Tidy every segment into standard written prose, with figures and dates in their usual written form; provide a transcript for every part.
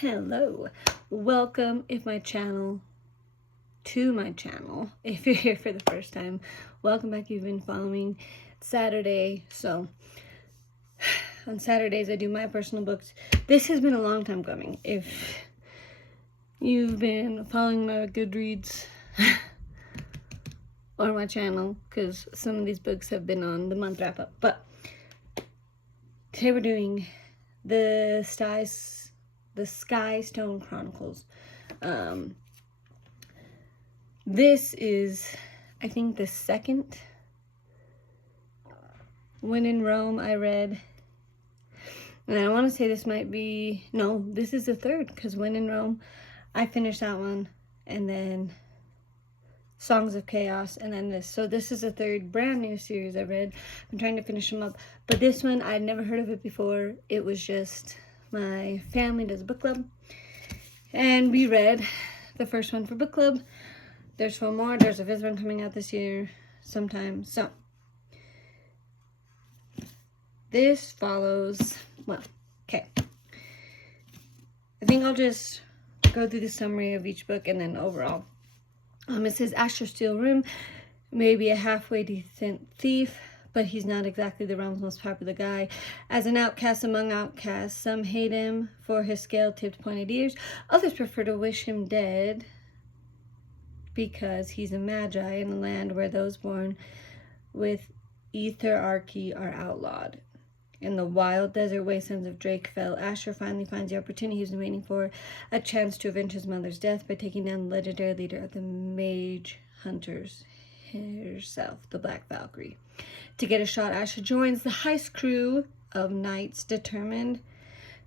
Hello, welcome to my channel. If you're here for the first time, welcome back. You've been following Saturday. So on Saturdays I do my personal books. This has been a long time coming. If you've been following my Goodreads or my channel, because some of these books have been on the month wrap up. But today we're doing the Skystone Chronicles. This is, I think, the second When in Rome I read. And I want to say this might be, no, this is the third, because When in Rome, I finished that one, and then Songs of Chaos, and then this. So this is the third brand new series I read. I'm trying to finish them up. But this one, I'd never heard of it before. It was just, my family does a book club, and we read the first one for book club. There's 4 more. There's a 5th one coming out this year sometime. So this follows, well, okay. I think I'll just go through the summary of each book and then overall. It says Asher's steel room may be a halfway decent thief, but he's not exactly the realm's most popular guy. As an outcast among outcasts, some hate him for his scale-tipped pointed ears. Others prefer to wish him dead because he's a magi in a land where those born with etherarchy are outlawed. In the wild desert wastelands of Drakefell, Asher finally finds the opportunity he's been waiting for, a chance to avenge his mother's death by taking down the legendary leader of the mage hunters herself, the Black Valkyrie. To get a shot, Asher joins the heist crew of knights determined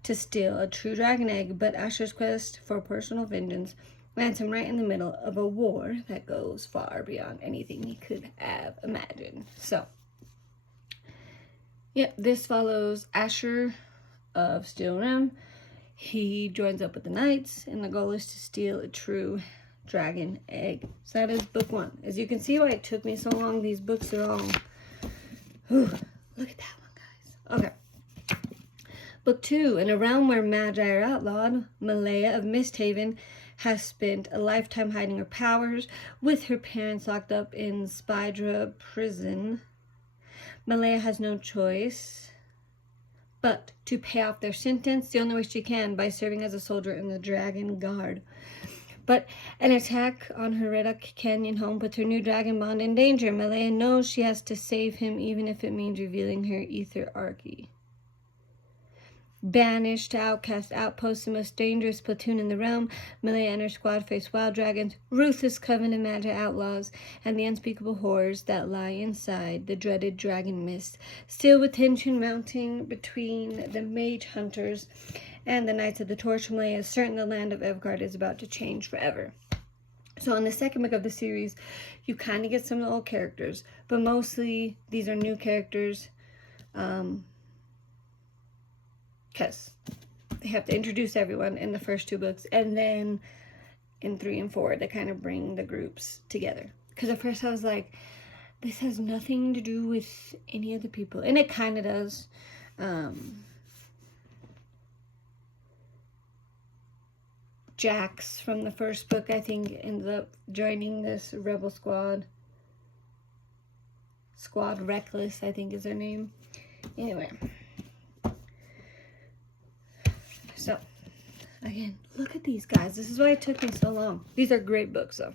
to steal a true dragon egg, but Asher's quest for personal vengeance lands him right in the middle of a war that goes far beyond anything he could have imagined. So, yep, this follows Asher of Steel Rim. He joins up with the knights, and the goal is to steal a true dragon egg. So that is book 1. As you can see why it took me so long, these books are all... Whew, look at that one, guys. Okay. Book 2. In a realm where magi are outlawed, Malaya of Misthaven has spent a lifetime hiding her powers, with her parents locked up in Spydra prison. Malaya has no choice but to pay off their sentence the only way she can, by serving as a soldier in the Dragon Guard. But an attack on her Red Oak Canyon home puts her new dragon bond in danger. Malaya knows she has to save him, even if it means revealing her etherarchy. Banished to Outcast Outpost, the most dangerous platoon in the realm, Malaya and her squad face wild dragons, ruthless coven of magi outlaws, and the unspeakable horrors that lie inside the dreaded dragon mist. Still, with tension mounting between the mage hunters and the Knights of the Torch, Malaya is certain the land of Evgard is about to change forever. So in the second book of the series, you kind of get some of the old characters, but mostly these are new characters. Because they have to introduce everyone in the first 2 books, and then in 3 and 4 they kind of bring the groups together. Because at first I was like, this has nothing to do with any of the people, and it kind of does. Jax from the first book, I think, ends up joining this rebel squad. Squad Reckless, I think is their name. Anyway. So, again, look at these guys. This is why it took me so long. These are great books, though.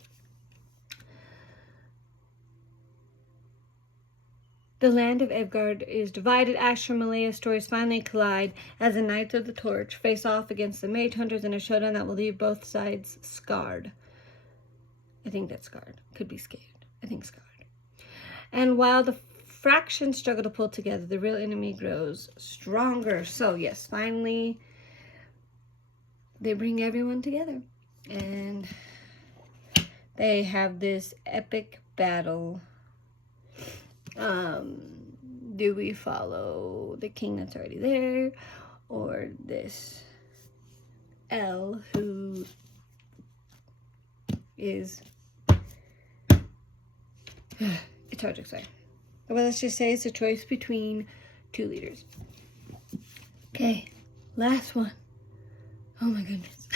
The land of Evgard is divided. Asher and Malaya's stories finally collide as the Knights of the Torch face off against the Mage Hunters in a showdown that will leave both sides scarred. I think that's scarred. Could be scared. I think scarred. And while the fractions struggle to pull together, the real enemy grows stronger. So, yes, finally they bring everyone together, and they have this epic battle. Do we follow the king that's already there, or this L who is it's hard to explain. But let's just say it's a choice between 2 leaders. Okay, last one. Oh my goodness.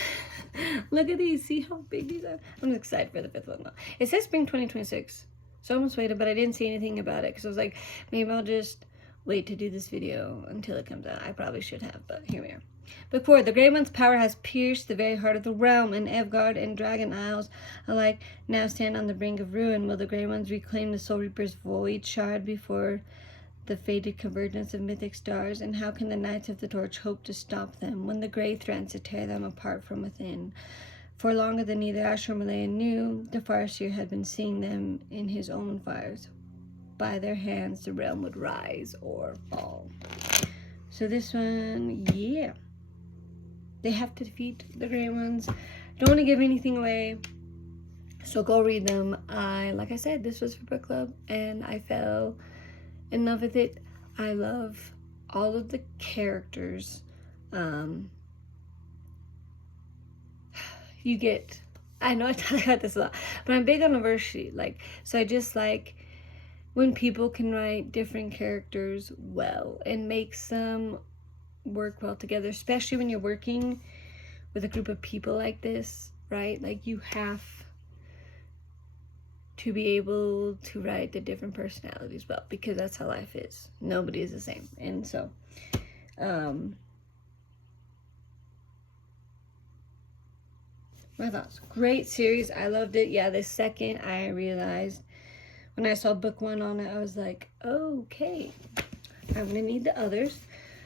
Look at these. See how big these are? I'm excited for the 5th one though. It says spring 2026. So I almost waited, but I didn't see anything about it because I was like, maybe I'll just wait to do this video until it comes out. I probably should have, but here we are. Book 4. The Grey One's power has pierced the very heart of the realm, and Evgard and Dragon Isles alike now stand on the brink of ruin. Will the Grey Ones reclaim the Soul Reaper's void shard before the fated convergence of mythic stars? And how can the Knights of the Torch hope to stop them when the Grey threatens to tear them apart from within? For longer than either Ashur or Malaya knew, the Farseer had been seeing them in his own fires. By their hands, the realm would rise or fall. So this one, yeah. They have to defeat the Grey Ones. Don't want to give anything away, so go read them. Like I said, this was for book club, and I fell in love with it. I love all of the characters. You get, I know I talk about this a lot, but I'm big on diversity. Like, so I just like when people can write different characters well and makes them work well together, especially when you're working with a group of people like this, right? Like, you have to be able to write the different personalities well, because that's how life is. Nobody is the same. And so my thoughts, great series. I loved it. Yeah, the second I realized when I saw book 1 on it, I was like, okay, I'm gonna need the others.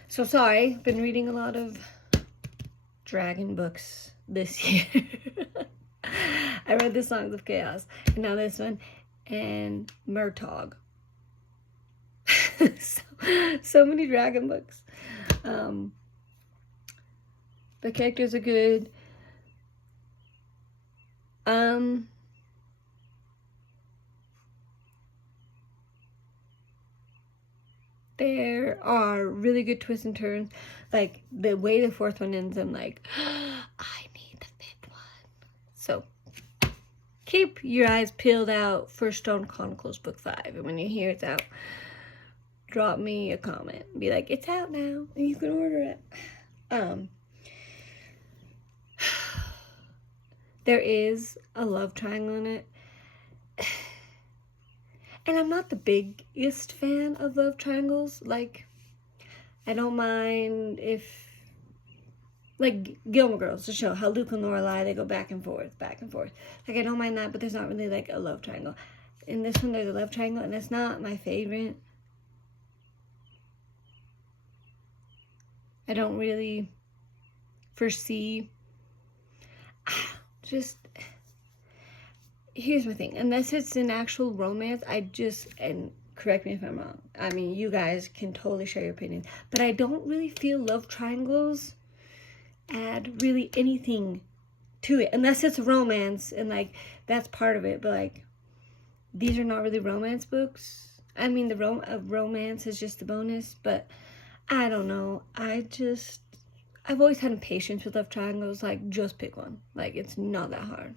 So sorry, been reading a lot of dragon books this year. I read the Songs of Chaos, and now this one, and Murtog. so many dragon books. The characters are good. There are really good twists and turns. Like, the way the 4th one ends, I'm like, I need the 5th one. So, keep your eyes peeled out for Stone Chronicles book 5. And when you hear it's out, drop me a comment. Be like, it's out now, and you can order it. There is a love triangle in it. And I'm not the biggest fan of love triangles. Like, I don't mind if, like, Gilmore Girls, the show, how Luke and Lorelai, they go back and forth. Like, I don't mind that, but there's not really, like, a love triangle. In this one, there's a love triangle, and it's not my favorite. I don't really foresee, just, here's my thing. Unless it's an actual romance, and correct me if I'm wrong. I mean, you guys can totally share your opinion. But I don't really feel love triangles add really anything to it. Unless it's romance, and, like, that's part of it. But, like, these are not really romance books. I mean, the romance is just the bonus. But I don't know. I've always had impatience with love triangles. Like, just pick one. Like, it's not that hard.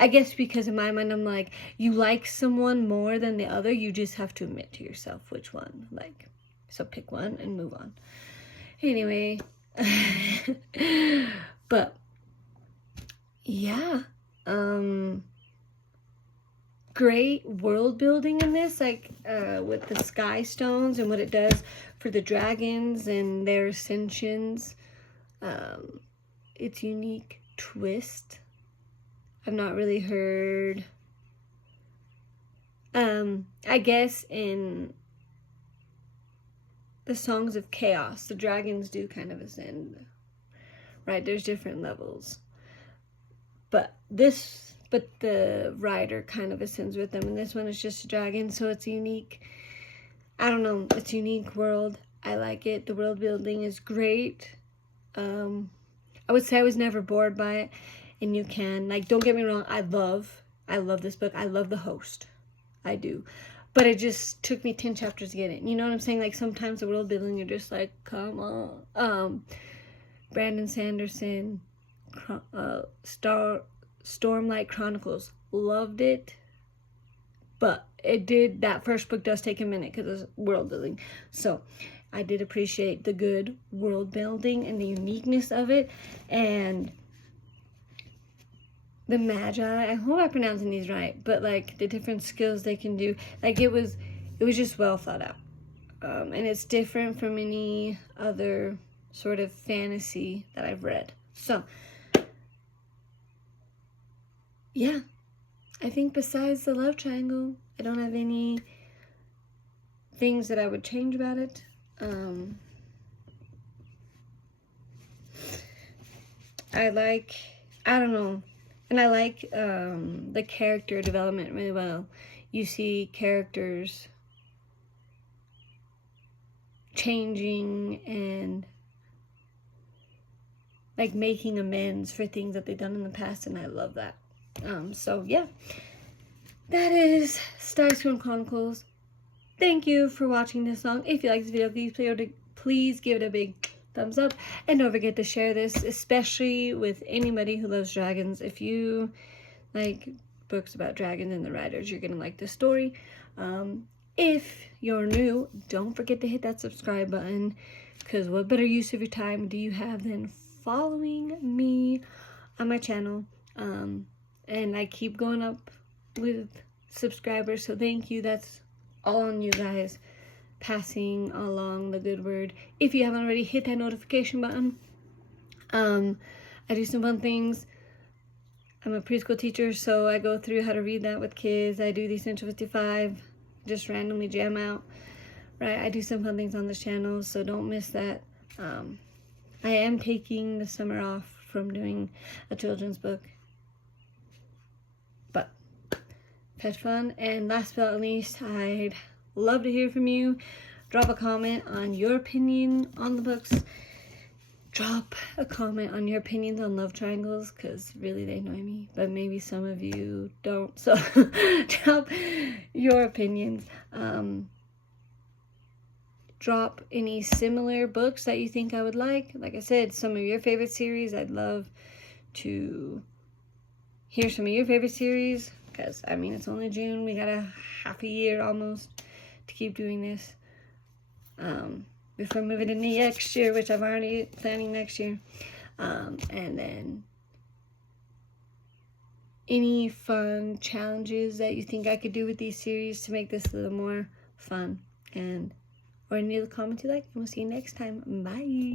I guess because in my mind, I'm like, you like someone more than the other, you just have to admit to yourself which one. Like, so pick one and move on. Anyway, but yeah, great world building in this, like, with the Skystones and what it does for the dragons and their ascensions. It's unique twist. I've not really heard, I guess in the Songs of Chaos, the dragons do kind of ascend, right? There's different levels, but the rider kind of ascends with them, and this one is just a dragon, so it's unique. I don't know, it's a unique world. I like it. The world building is great. I would say I was never bored by it. And you can, like, don't get me wrong, I love this book. I love the host. I do. But it just took me 10 chapters to get it. You know what I'm saying? Like, sometimes the world building, you're just like, come on. Brandon Sanderson, Stormlight Chronicles, loved it. But that first book does take a minute because it's world building. So, I did appreciate the good world building and the uniqueness of it, and the Magi. I hope I'm pronouncing these right, but like the different skills they can do. Like it was just well thought out, and it's different from any other sort of fantasy that I've read. So yeah, I think besides the love triangle, I don't have any things that I would change about it. I don't know, and I like the character development really well. You see characters changing and like making amends for things that they've done in the past, and I love that. So yeah, that is Skystone Chronicles. Thank you for watching this song. If you like this video, please give it a big thumbs up, and don't forget to share this, especially with anybody who loves dragons. If you like books about dragons and the riders, you're gonna like this story. If you're new, don't forget to hit that subscribe button, because what better use of your time do you have than following me on my channel? And I keep going up with subscribers, so thank you. That's all on you guys, passing along the good word. If you haven't already, hit that notification button. I do some fun things. I'm a preschool teacher, so I go through how to read that with kids. I do the Essential 55, just randomly jam out, right? I do some fun things on this channel, so don't miss that. I am taking the summer off from doing a children's book, but had fun. And last but not least, I'd love to hear from you. Drop a comment on your opinion on the books. Drop a comment on your opinions on love triangles, because really they annoy me, but maybe some of you don't, so drop your opinions. Drop any similar books that you think I would like. Like I said, some of your favorite series. I'd love to hear some of your favorite series, because I mean, it's only June. We got a half a year almost to keep doing this before moving into next year, which I'm already planning next year. And then any fun challenges that you think I could do with these series to make this a little more fun, or any other comments you like, and we'll see you next time. Bye.